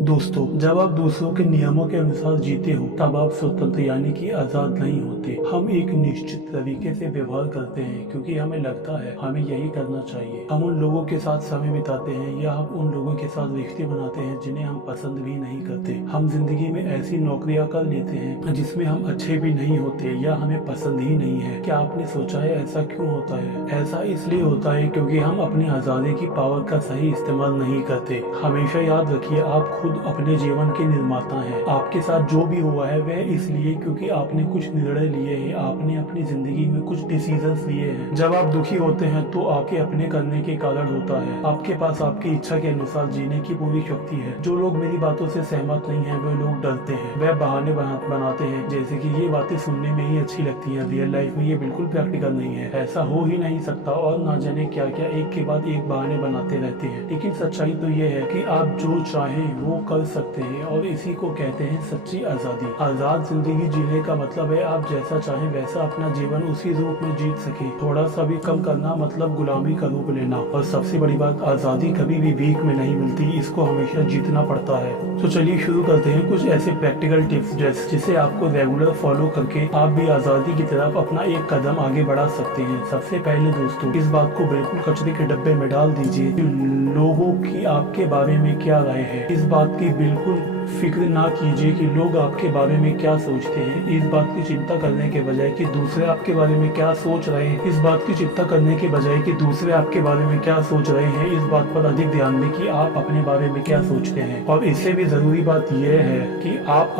दोस्तों, जब आप दूसरों के नियमों के अनुसार जीते हो तब आप स्वतंत्र यानी कि आजाद नहीं होते। हम एक निश्चित तरीके से व्यवहार करते हैं क्योंकि हमें लगता है हमें यही करना चाहिए। हम उन लोगों के साथ समय बिताते हैं या हम उन लोगों के साथ रिश्ते बनाते हैं जिन्हें हम पसंद भी नहीं करते। हम जिंदगी में ऐसी नौकरियां कर लेते हैं जिसमें हम अच्छे भी नहीं होते या हमें पसंद ही नहीं है। क्या आपने सोचा है ऐसा क्यों होता है? ऐसा इसलिए होता है क्योंकि हम अपनी आजादी की पावर का सही इस्तेमाल नहीं करते। हमेशा याद रखिए, आप खुद अपने जीवन के निर्माता हैं। आपके साथ जो भी हुआ है वह इसलिए क्योंकि आपने कुछ निर्णय लिए हैं, आपने अपनी जिंदगी में कुछ डिसीजंस लिए हैं। जब आप दुखी होते हैं तो आपके अपने करने के कारण होता है। आपके पास आपकी इच्छा के अनुसार जीने की पूरी शक्ति है। जो लोग मेरी बातों से सहमत नहीं है वे लोग डरते हैं, वह बहाने बनाते हैं जैसे कि ये बातें सुनने में ही अच्छी लगती हैं, रियल लाइफ में ये बिल्कुल प्रैक्टिकल नहीं है, ऐसा हो ही नहीं सकता, और ना जाने क्या क्या एक के बाद एक बहाने बनाते रहते हैं। लेकिन सच्चाई तो ये है कि आप जो चाहें वो कर सकते हैं और इसी को कहते हैं सच्ची आजादी। आजाद जिंदगी जीने का मतलब है आप जैसा चाहें वैसा अपना जीवन उसी रूप में जीत सके। थोड़ा सा भी कम करना मतलब गुलामी का रूप लेना। और सबसे बड़ी बात, आजादी कभी भी भीख में नहीं मिलती, इसको हमेशा जीतना पड़ता है। तो चलिए शुरू करते हैं कुछ ऐसे प्रैक्टिकल टिप्स जिसे आपको रेगुलर फॉलो करके आप भी आजादी की तरफ अपना एक कदम आगे बढ़ा सकते हैं। सबसे पहले दोस्तों, इस बात को बिल्कुल कचरे के डब्बे में डाल दीजिए कि लोगों की आपके बारे में क्या राय है। इस बात की बिल्कुल फिक्र ना कीजिए कि लोग आपके बारे में क्या सोचते हैं। इस बात की चिंता करने के बजाय कि दूसरे आपके बारे में क्या सोच रहे हैं, इस बात की चिंता करने के बजाय कि दूसरे आपके बारे में क्या सोच रहे हैं, इस बात पर अधिक ध्यान दें कि आप अपने बारे में क्या सोचते हैं। और इससे भी जरूरी बात यह है कि आप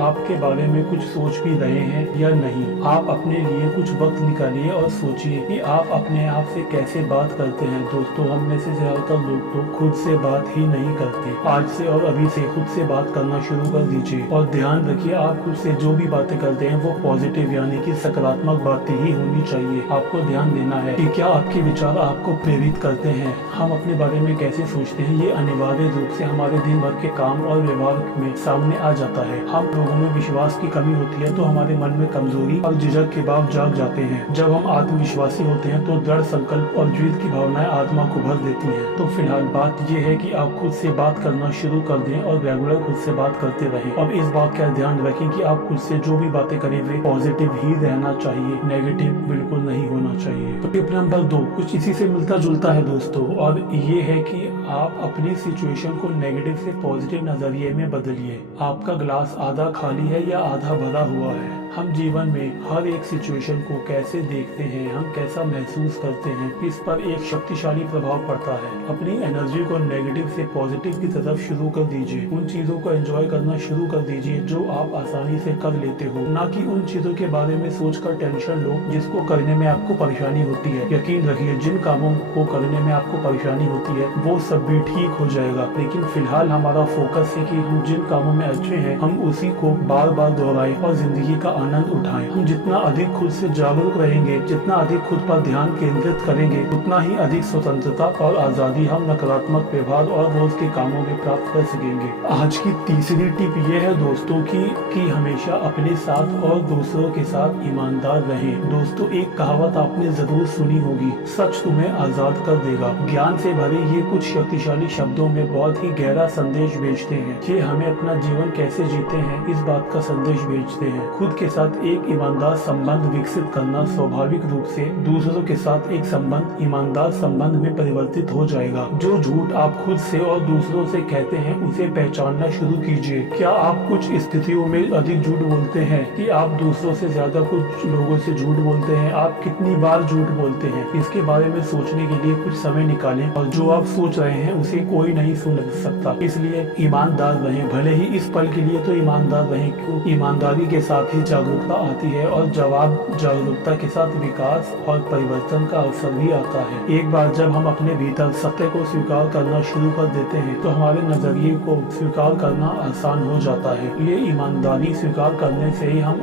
आपके बारे में कुछ सोच भी रहे हैं या नहीं। आप अपने लिए कुछ वक्त निकालिए और सोचिए कि आप अपने आप से कैसे बात करते हैं। दोस्तों, हम में से ज्यादातर लोग तो खुद से बात ही नहीं करते। आज से और अभी से खुद से बात करना शुरू कर दीजिए और ध्यान रखिए आप खुद से जो भी बातें करते हैं वो पॉजिटिव यानी कि सकारात्मक बातें ही होनी चाहिए। आपको ध्यान देना है कि क्या आपके विचार आपको प्रेरित करते हैं। हम अपने बारे में कैसे सोचते हैं ये अनिवार्य रूप से हमारे दिन भर के काम और व्यवहार में सामने आ जाता है। हम लोगों में विश्वास की कमी होती है तो हमारे मन में कमजोरी और झिझक के भाव जाग जाते हैं। जब हम आत्मविश्वासी होते हैं तो दृढ़ संकल्प और जीत की भावनाएं आत्मा को भर देती हैं। तो फिलहाल बात ये है कि आप खुद से बात करना शुरू कर दें और रेगुलर खुद से बात करते रहें। और इस बात का ध्यान रखें कि आप खुद से जो भी बातें करें वे पॉजिटिव ही रहना चाहिए, नेगेटिव बिल्कुल नहीं होना चाहिए। तो टिप नंबर 2 कुछ इसी से मिलता जुलता है दोस्तों, और ये है कि आप अपनी सिचुएशन को नेगेटिव से पॉजिटिव नजरिए में बदलिए। आपका ग्लास आधा खाली है या आधा भरा हुआ है। हम जीवन में हर एक सिचुएशन को कैसे देखते हैं, हम कैसा महसूस करते हैं, इस पर एक शक्तिशाली प्रभाव पड़ता है। अपनी एनर्जी को नेगेटिव से पॉजिटिव की तरफ शुरू कर दीजिए। उन चीजों को एंजॉय करना शुरू कर दीजिए जो आप आसानी से कर लेते हो, ना कि उन चीजों के बारे में सोचकर टेंशन लो जिसको करने में आपको परेशानी होती है। यकीन रखिए, जिन कामों को करने में आपको परेशानी होती है वो सब भी ठीक हो जाएगा। लेकिन फिलहाल हमारा फोकस है कि हम जिन कामों में अच्छे हैं हम उसी को बार बार दोहराएं और जिंदगी का आनंद उठाएं। हम जितना अधिक खुद से जागरूक रहेंगे, जितना अधिक खुद पर ध्यान केंद्रित करेंगे, उतना ही अधिक स्वतंत्रता और आजादी हम नकारात्मक व्यवहार और रोज के कामों में प्राप्त कर सकेंगे। आज की तीसरी टिप ये है दोस्तों कि हमेशा अपने साथ और दूसरों के साथ ईमानदार रहें। दोस्तों, एक कहावत आपने जरूर सुनी होगी, सच तुम्हें आजाद कर देगा। ज्ञान से भरे ये कुछ शक्तिशाली शब्दों में बहुत ही गहरा संदेश भेजते हैं। ये हमें अपना जीवन कैसे जीते हैं इस बात का संदेश भेजते हैं। खुद के साथ एक ईमानदार संबंध विकसित करना स्वाभाविक रूप से दूसरों के साथ एक संबंध ईमानदार संबंध में परिवर्तित हो जाएगा। जो झूठ आप खुद से और दूसरों से कहते हैं उसे पहचानना शुरू कीजिए। क्या आप कुछ स्थितियों में अधिक झूठ बोलते हैं कि आप दूसरों से ज्यादा कुछ लोगों से झूठ बोलते हैं? आप कितनी बार झूठ बोलते हैं? इसके बारे में सोचने के लिए कुछ समय निकालें और जो आप सोच रहे हैं उसे कोई नहीं सुन सकता, इसलिए ईमानदार रहें। भले ही इस पल के लिए तो ईमानदार रहें, क्यों? ईमानदारी के साथ ही जागरूकता आती है और जागरूकता के साथ विकास और परिवर्तन का अवसर भी आता है। एक बार जब हम अपने भीतर सत्य को स्वीकार करना शुरू कर देते हैं तो हमारे नजरिए को स्वीकार करना आसान हो जाता है। ये ईमानदारी स्वीकार करने से ही हम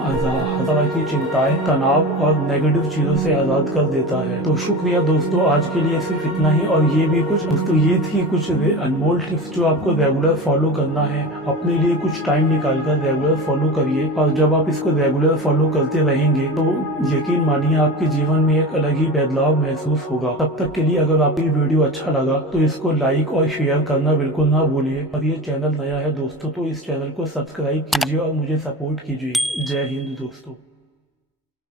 तरह की चिंताएं, तनाव और नेगेटिव चीजों से आजाद कर देता है। तो शुक्रिया दोस्तों, आज के लिए सिर्फ इतना ही। और ये भी कुछ दोस्तों, ये थी कुछ अनमोल टिप्स जो आपको रेगुलर फॉलो करना है। अपने लिए कुछ टाइम निकालकर रेगुलर फॉलो करिए और जब आप इसको रेगुलर फॉलो करते रहेंगे तो यकीन मानिए आपके जीवन में एक अलग ही बदलाव महसूस होगा। तब तक के लिए अगर आपको ये वीडियो अच्छा लगा तो इसको लाइक और शेयर करना बिल्कुल ना भूलिए। और ये चैनल नया है दोस्तों तो इस चैनल को सब्सक्राइब कीजिए और मुझे सपोर्ट कीजिए। जय हिंद दोस्तों।